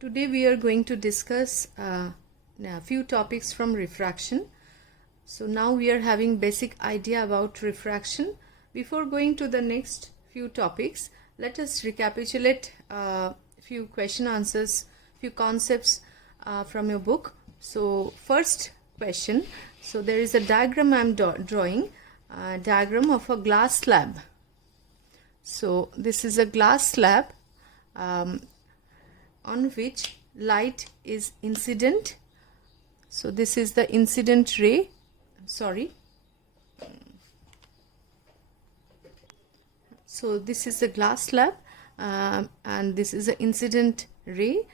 Today we are going to discuss a few topics from refraction. So now we are having basic idea about refraction. Before going to the next few topics, let us recapitulate a few question answers, few concepts from your book. So first question, so there is a diagram I am drawing, a diagram of a glass slab. So this is a glass slab on which light is incident. So this is the incident ray. So this is a glass slab and this is an incident ray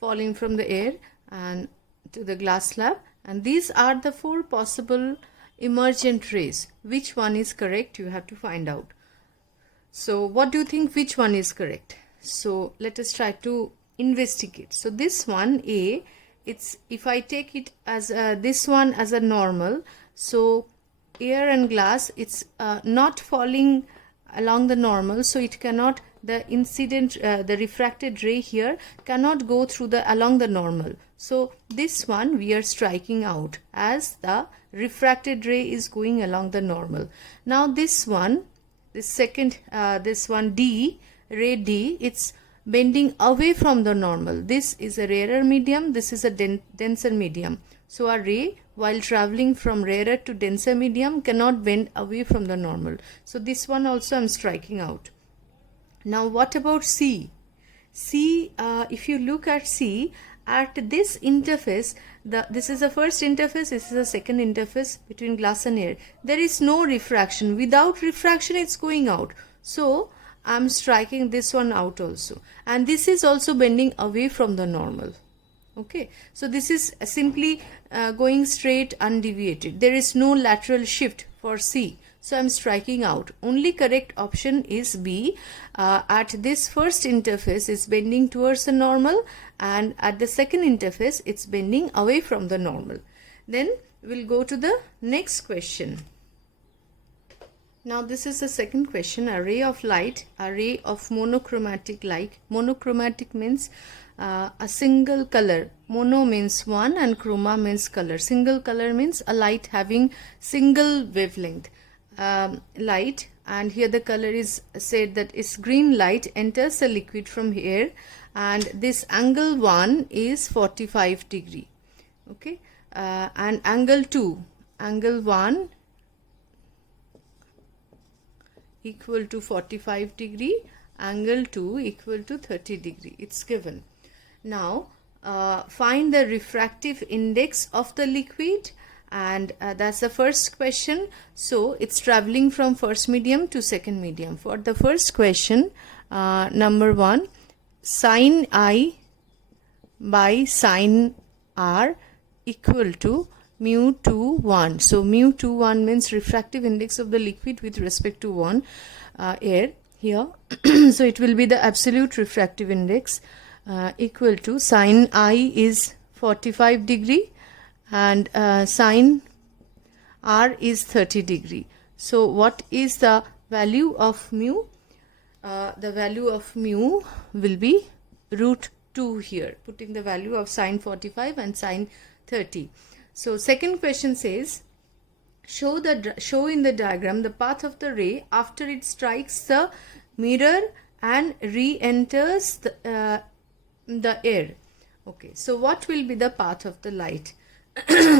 falling from the air and to the glass slab, and these are the four possible emergent rays. Which one is correct? You have to find out. So what do you think, which one is correct? So let us try to investigate. So this one A, it's, if I take it as this one as a normal, so air and glass, it's not falling along the normal, so it cannot, the incident the refracted ray here cannot go through the along the normal. So this one we are striking out as the refracted ray is going along the normal. Now this one, this second this one D, ray D, it's bending away from the normal. This is a rarer medium, this is a denser medium. So a ray while traveling from rarer to denser medium cannot bend away from the normal. So this one also I am striking out. Now what about C? C, if you look at C, at this interface, this is the first interface, this is the second interface between glass and air. There is no refraction. Without refraction it's going out. So I'm striking this one out also, and this is also bending away from the normal. Okay, so this is simply going straight undeviated. There is no lateral shift for C, so I'm striking out. Only correct option is B. At this first interface it's bending towards the normal, and at the second interface it's bending away from the normal. Then we'll go to the next question. Now this is the second question. A ray of light, a ray of monochromatic light. Monochromatic means a single color. Mono means one and chroma means color. Single color means a light having single wavelength. Light, and here the color is said that is green light, enters the liquid from here, and this angle 1 is 45 degree. Okay, and angle 2, angle 1 equal to 45 degree, angle 2 equal to 30 degree. It's given. Now find the refractive index of the liquid, and that's the first question. So it's traveling from first medium to second medium. For the first question, number 1, sin I by sin R equal to mu 2 1. So mu 2 1 means refractive index of the liquid with respect to one air here. So it will be the absolute refractive index equal to sin I is 45 degree and sin R is 30 degree. So what is the value of mu? The value of mu will be root 2 here, putting the value of sin 45 and sin 30. So second question says, show in the diagram the path of the ray after it strikes the mirror and re-enters the air. Okay, so what will be the path of the light?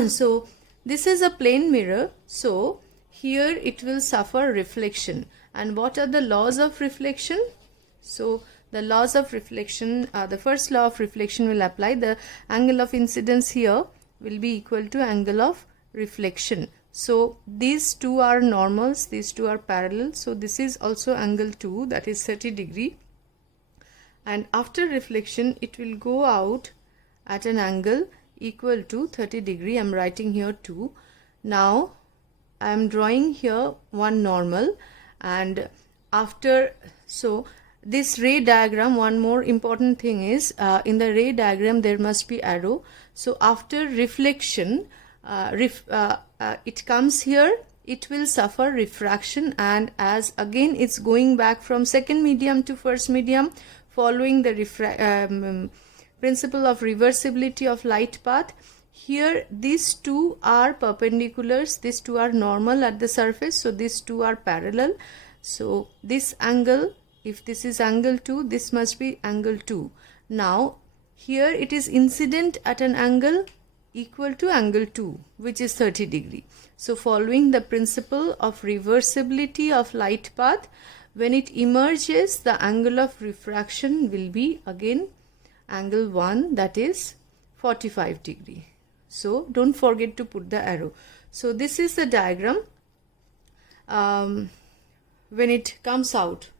So this is a plane mirror, so here it will suffer reflection. And what are the laws of reflection? So the laws of reflection, the first law of reflection will apply. The angle of incidence here will be equal to angle of reflection. So these two are normals, these two are parallel. So this is also angle 2, that is 30 degree. And after reflection it will go out at an angle equal to 30 degree. I am writing here 2. Now I am drawing here one normal, and after, so this ray diagram, one more important thing is in the ray diagram there must be arrow. So after reflection it comes here, it will suffer refraction, and as again it's going back from second medium to first medium, following the principle of reversibility of light path. Here these two are perpendiculars, these two are normal at the surface, so these two are parallel. So this angle, if this is angle 2, this must be angle 2. Now here it is incident at an angle equal to angle 2, which is 30 degree. So following the principle of reversibility of light path, when it emerges, the angle of refraction will be again angle 1, that is 45 degree. So don't forget to put the arrow. So this is the diagram when it comes out.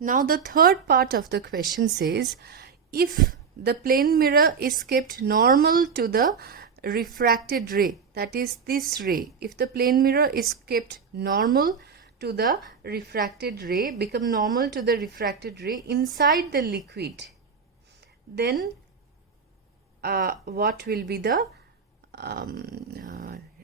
Now the third part of the question says, if the plane mirror is kept normal to the refracted ray, that is this ray, if the plane mirror is kept normal to the refracted ray, become normal to the refracted ray inside the liquid, then what will be the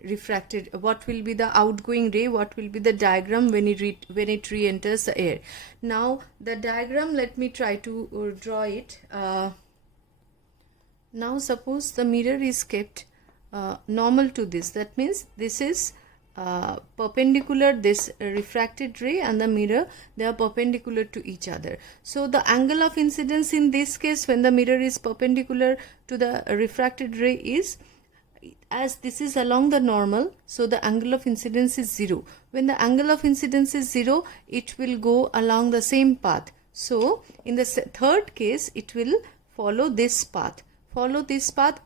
refracted, what will be the outgoing ray, what will be the diagram when it re-enters the air. Now the diagram, let me try to draw it. Now suppose the mirror is kept normal to this, that means this is perpendicular, this refracted ray and the mirror, they are perpendicular to each other. So the angle of incidence in this case, when the mirror is perpendicular to the refracted ray, is, as this is along the normal, so the angle of incidence is 0. When the angle of incidence is 0, it will go along the same path. So in the third case, it will follow this path,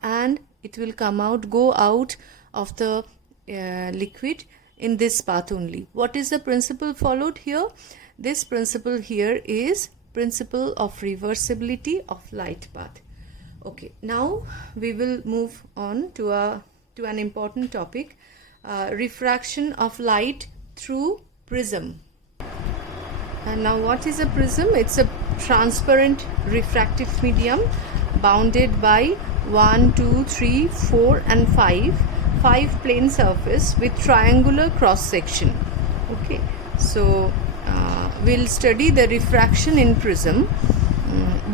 and it will come out, go out of the liquid in this path only. What is the principle followed here? This principle here is principle of reversibility of light path. Okay, now we will move on to an important topic, refraction of light through prism. And now what is a prism? It's a transparent refractive medium bounded by 1, 2, 3, 4 and 5 plane surface with triangular cross section. Okay, so we'll study the refraction in prism.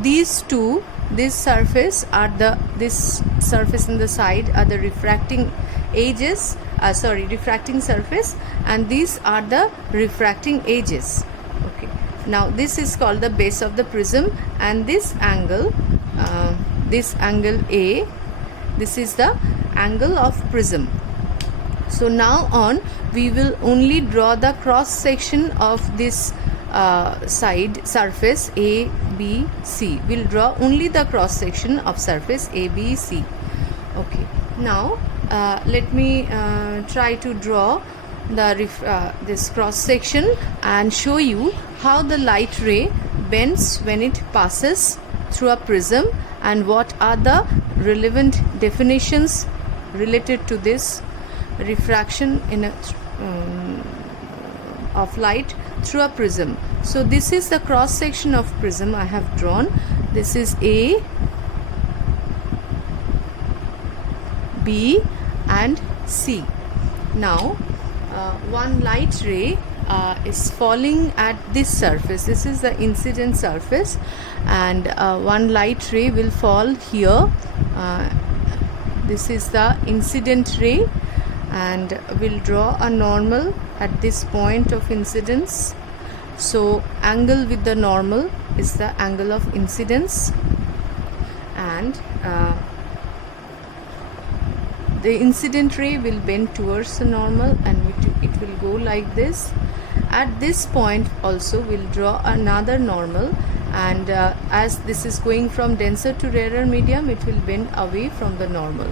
This surface in the side are the refracting edges, refracting surface, and these are the refracting edges. Okay, now this is called the base of the prism, and this angle A, this is the angle of prism. So now on, we will only draw the cross section of this side surface A, B, C. We'll draw only the cross section of surface A, B, C. Okay, now let me try to draw the this cross section and show you how the light ray bends when it passes through a prism, and what are the relevant definitions related to this refraction in of light through a prism. So this is the cross section of prism I have drawn. This is A, B and C. Now one light ray is falling at this surface. This is the incident surface, and one light ray will fall here. This is the incident ray, and we'll draw a normal at this point of incidence. So angle with the normal is the angle of incidence, and the incident ray will bend towards the normal, and it will go like this. At this point also we'll draw another normal, and as this is going from denser to rarer medium, it will bend away from the normal,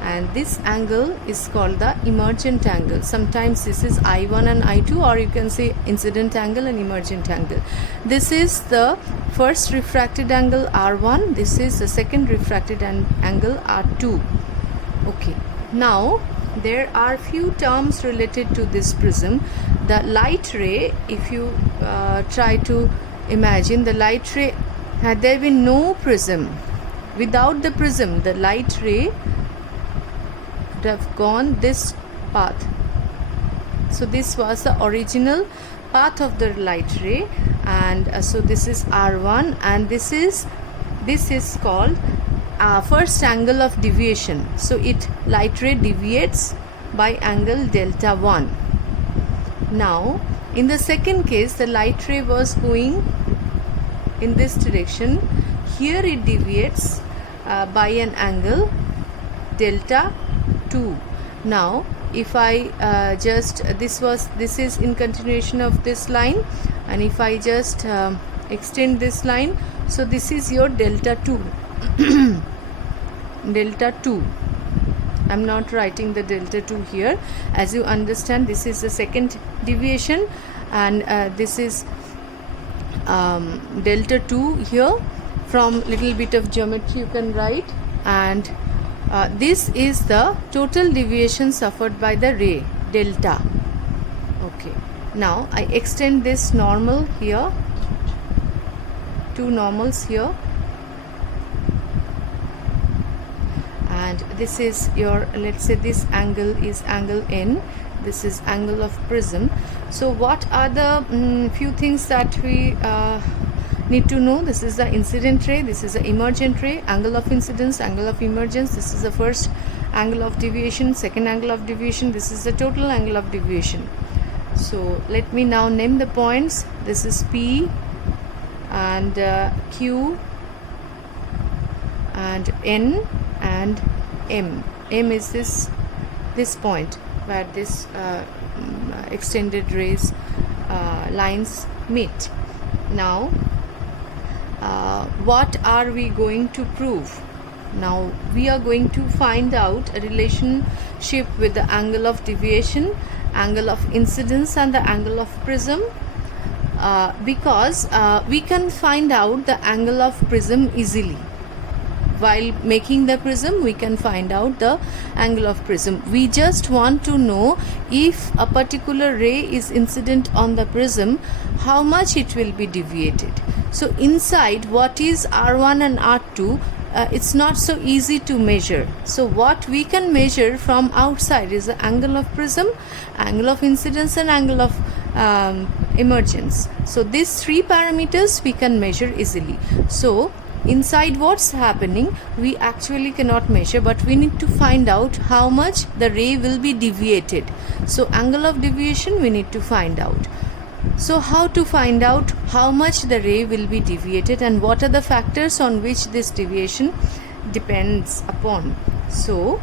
and this angle is called the emergent angle. Sometimes this is I1 and I2, or you can say incident angle and emergent angle. This is the first refracted angle R1, this is the second refracted angle R2. Okay, now there are few terms related to this prism. The light ray, if you try to imagine the light ray, had there been no prism, without the prism, the light ray would have gone this path. So this was the original path of the light ray, and so this is R1, and this is called first angle of deviation. So light ray deviates by angle delta 1. Now in the second case, the light ray was going in this direction. Here it deviates by an angle delta 2. Now if I this is in continuation of this line, and if I just extend this line, so this is your delta 2. Delta 2. I'm not writing the delta 2 here. As you understand, this is the second deviation, and this is delta 2 here. From little bit of geometry you can write, and this is the total deviation suffered by the ray, delta. Okay, now I extend this normal here, two normals here, and this is your, let's say this angle is angle N, this is angle of prism. So what are the few things that we need to know? This is the incident ray, this is the emergent ray, angle of incidence, angle of emergence, this is the first angle of deviation, second angle of deviation, this is the total angle of deviation. So let me now name the points. This is P and Q and N and M. M is this point where this extended rays lines meet. Now what are we going to prove? Now we are going to find out a relationship with the angle of deviation, angle of incidence and the angle of prism, because we can find out the angle of prism easily. While making the prism, we can find out the angle of prism. We just want to know if a particular ray is incident on the prism, how much it will be deviated. So inside, what is R1 and R2, it's not so easy to measure. So what we can measure from outside is the angle of prism, angle of incidence and angle of emergence. So these three parameters we can measure easily. So inside what's happening we actually cannot measure, but we need to find out how much the ray will be deviated. So angle of deviation we need to find out. So how to find out how much the ray will be deviated and what are the factors on which this deviation depends upon? So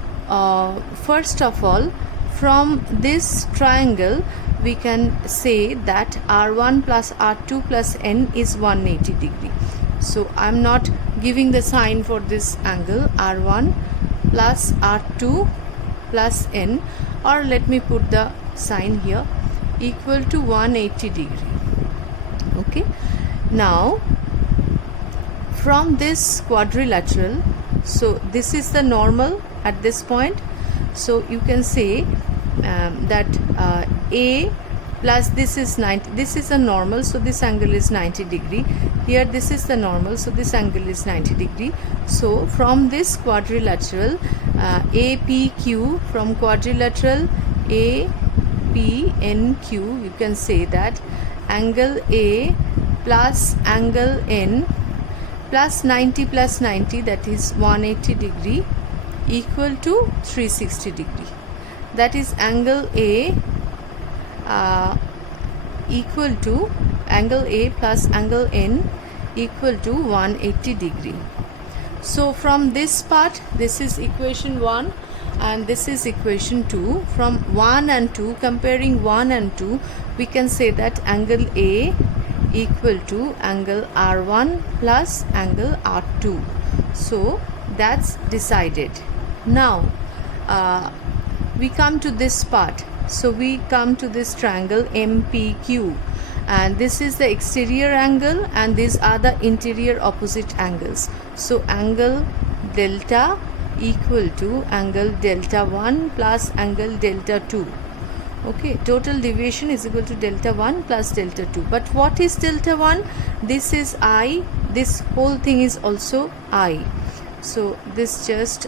first of all, from this triangle we can say that R1 plus R2 plus N is 180 degree. So I'm not giving the sign for this angle R1 plus R2 plus N, or let me put the sign here, equal to 180 degree. Okay, now from this quadrilateral, so this is the normal at this point, so you can say that A plus this is 90, this is a normal, so this angle is 90 degree. Here this is the normal, so this angle is 90 degree. So from this quadrilateral APQ, from quadrilateral APNQ, you can say that angle A plus angle N plus 90 plus 90, that is 180 degree, equal to 360 degree. That is angle A equal to angle A plus angle N equal to 180 degree. So from this part, this is equation 1 and this is equation 2. From 1 and 2, comparing 1 and 2, we can say that angle A equal to angle R1 plus angle R2. So that's decided. Now we come to this part. So we come to this triangle MPQ, and this is the exterior angle and these are the interior opposite angles. So angle delta equal to angle delta 1 plus angle delta 2. Okay, total deviation is equal to delta 1 plus delta 2. But what is delta 1? This is I, this whole thing is also I. So this just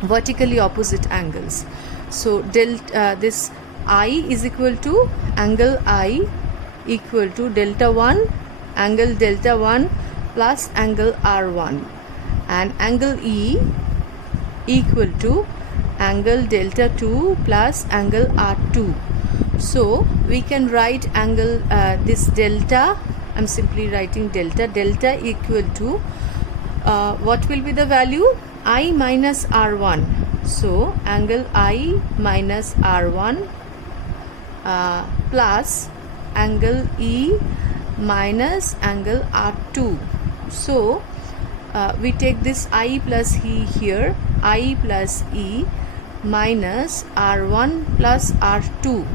vertically opposite angles. So this I is equal to angle I equal to delta 1 angle delta 1 plus angle R1, and angle E equal to angle delta 2 plus angle R2. So we can write angle this delta, I'm simply writing delta equal to what will be the value? I minus R1. So angle I minus R1 plus angle E minus angle R2. So we take this I plus E here, I plus E minus R1 plus R2,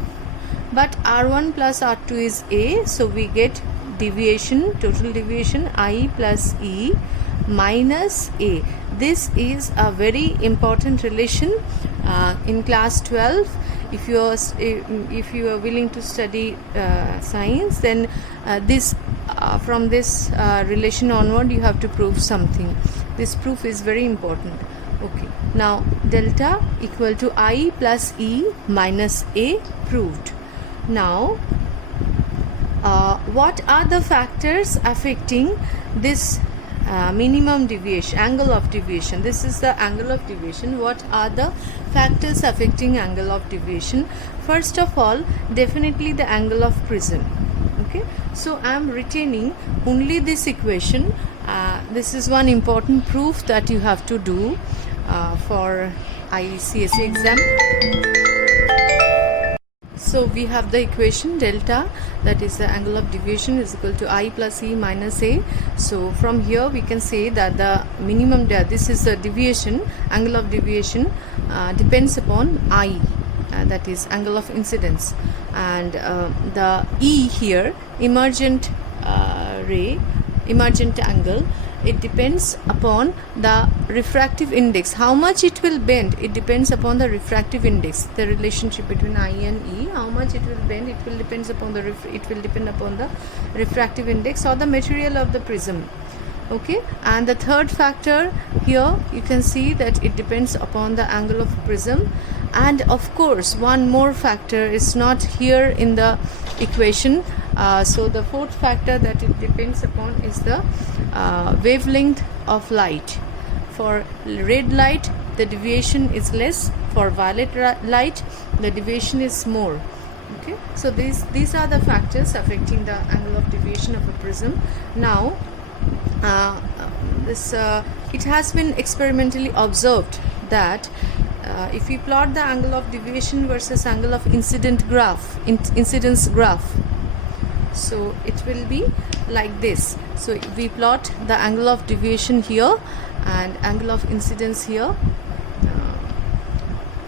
but R1 plus R2 is A, so we get deviation, total deviation I plus E minus A. This is a very important relation in class 12. If you are willing to study science, then from this relation onward you have to prove something. This proof is very important. Okay, now delta equal to I plus E minus A proved. Now what are the factors affecting this minimum deviation, angle of deviation? This is the angle of deviation. What are the factors affecting angle of deviation? First of all, definitely the angle of prism. Okay, so I am retaining only this equation. This is one important proof that you have to do for ICSE exam. So we have the equation delta, that is the angle of deviation, is equal to I plus E minus A. So from here we can say that the minimum, this is the deviation, angle of deviation depends upon I, that is angle of incidence, and the E here, emergent ray, emergent angle, it depends upon the refractive index. How much it will bend, it depends upon the refractive index. The relationship between I and E, how much it will bend, it will depend upon the refractive index or the material of the prism. Okay, and the third factor here, you can see that it depends upon the angle of prism. And of course one more factor is not here in the equation. So the fourth factor that it depends upon is the wavelength of light. For red light the deviation is less, for violet light the deviation is more. Okay, so these are the factors affecting the angle of deviation of a prism. Now it has been experimentally observed that if we plot the angle of deviation versus angle of incidence graph, so it will be like this. So we plot the angle of deviation here and angle of incidence here,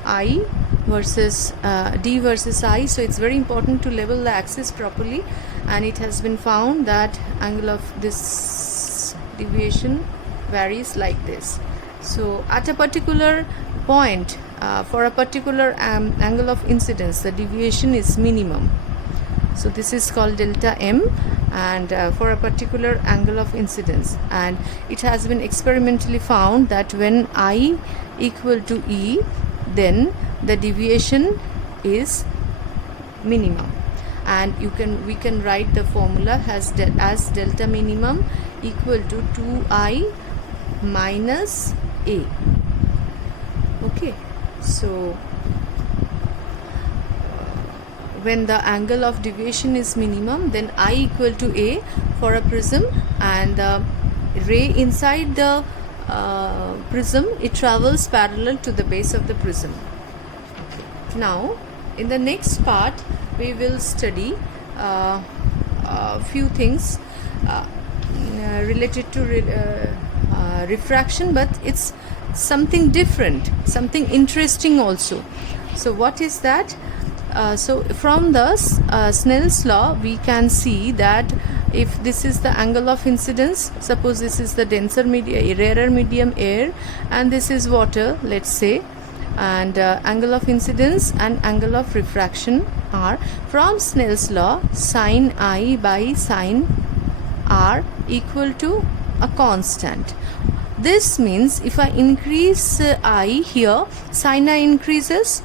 I versus D versus I. So it's very important to level the axis properly, and it has been found that angle of this deviation varies like this. So at a particular point, for a particular angle of incidence, the deviation is minimum. So this is called delta M, and for a particular angle of incidence, and it has been experimentally found that when I equal to E, then the deviation is minimum, and we can write the formula as delta minimum equal to 2I minus A. Okay, so when the angle of deviation is minimum, then I equal to A for a prism, and the ray inside the prism, it travels parallel to the base of the prism. Okay. Now in the next part we will study a few things related to refraction, but it's something different, something interesting also. So what is that? So from the Snell's law we can see that if this is the angle of incidence, suppose this is the denser medium, rarer medium air, and this is water, let's say, and angle of incidence and angle of refraction are, from Snell's law, sin I by sin R equal to a constant. This means if I increase I here, sin I increases,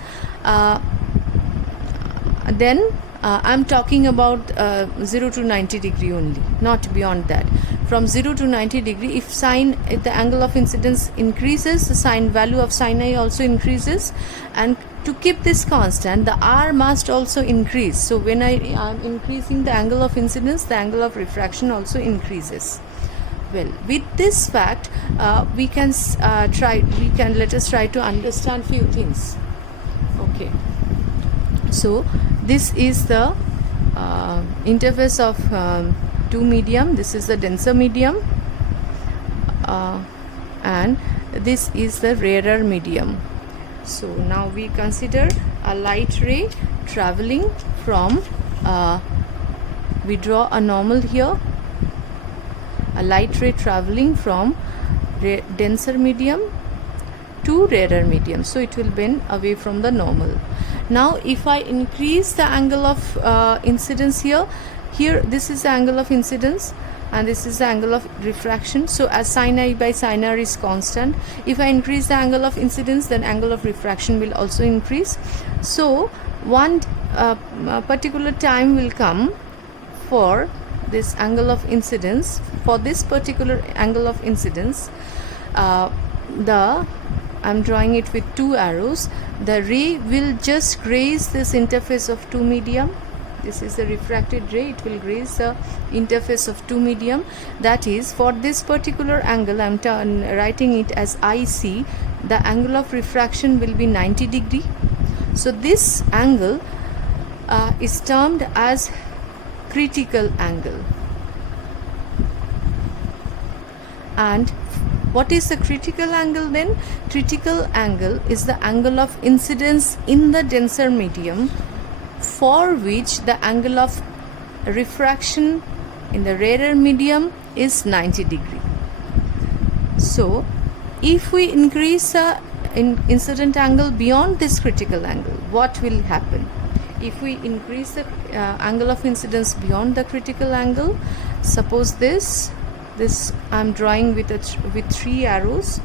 then I'm talking about 0 to 90 degree only, not beyond that. from 0 to 90 degree. If the angle of incidence increases, the sine value of sin I also increases, and to keep this constant, the R must also increase. So when I am increasing the angle of incidence, the angle of refraction also increases. Well, with this fact, let us try to understand few things. Okay, so this is the interface of two medium. This is the denser medium, and this is the rarer medium. So now we consider a light ray traveling from, we draw a normal here, a light ray traveling from denser medium to rarer medium, so it will bend away from the normal. Now if I increase the angle of incidence here, this is the angle of incidence and this is the angle of refraction. So as sin I by sin R is constant, if I increase the angle of incidence, then angle of refraction will also increase. So one particular time will come for this angle of incidence. For this particular angle of incidence, I'm drawing it with two arrows. The ray will just graze this interface of two medium. This is the refracted ray. It will graze the interface of two medium. That is, for this particular angle, I'm writing it as IC. The angle of refraction will be 90 degree. So this angle is termed as critical angle. And what is the critical angle then? Critical angle is the angle of incidence in the denser medium for which the angle of refraction in the rarer medium is 90 degree. So if we increase the incident angle beyond this critical angle, what will happen? If we increase the angle of incidence beyond the critical angle, suppose this I'm drawing with three arrows.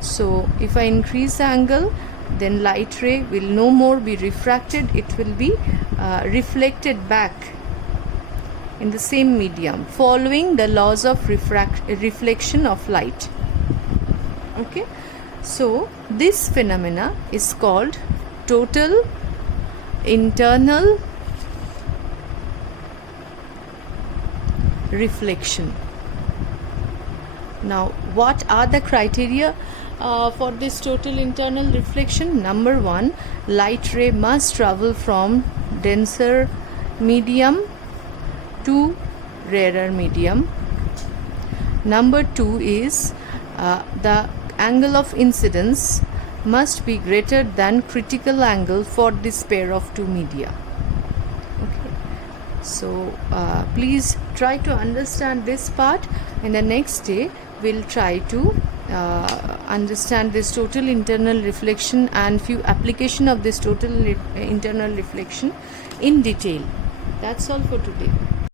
So if I increase the angle, then light ray will no more be refracted, it will be reflected back in the same medium, following the laws of reflection of light. Okay, so this phenomena is called total internal reflection. Now, what are the criteria for this total internal reflection? Number one, light ray must travel from denser medium to rarer medium. Number two is the angle of incidence must be greater than critical angle for this pair of two media. Okay, so please try to understand this part. In the next day, we'll try to understand this total internal reflection and few application of this total internal reflection in detail. That's all for today.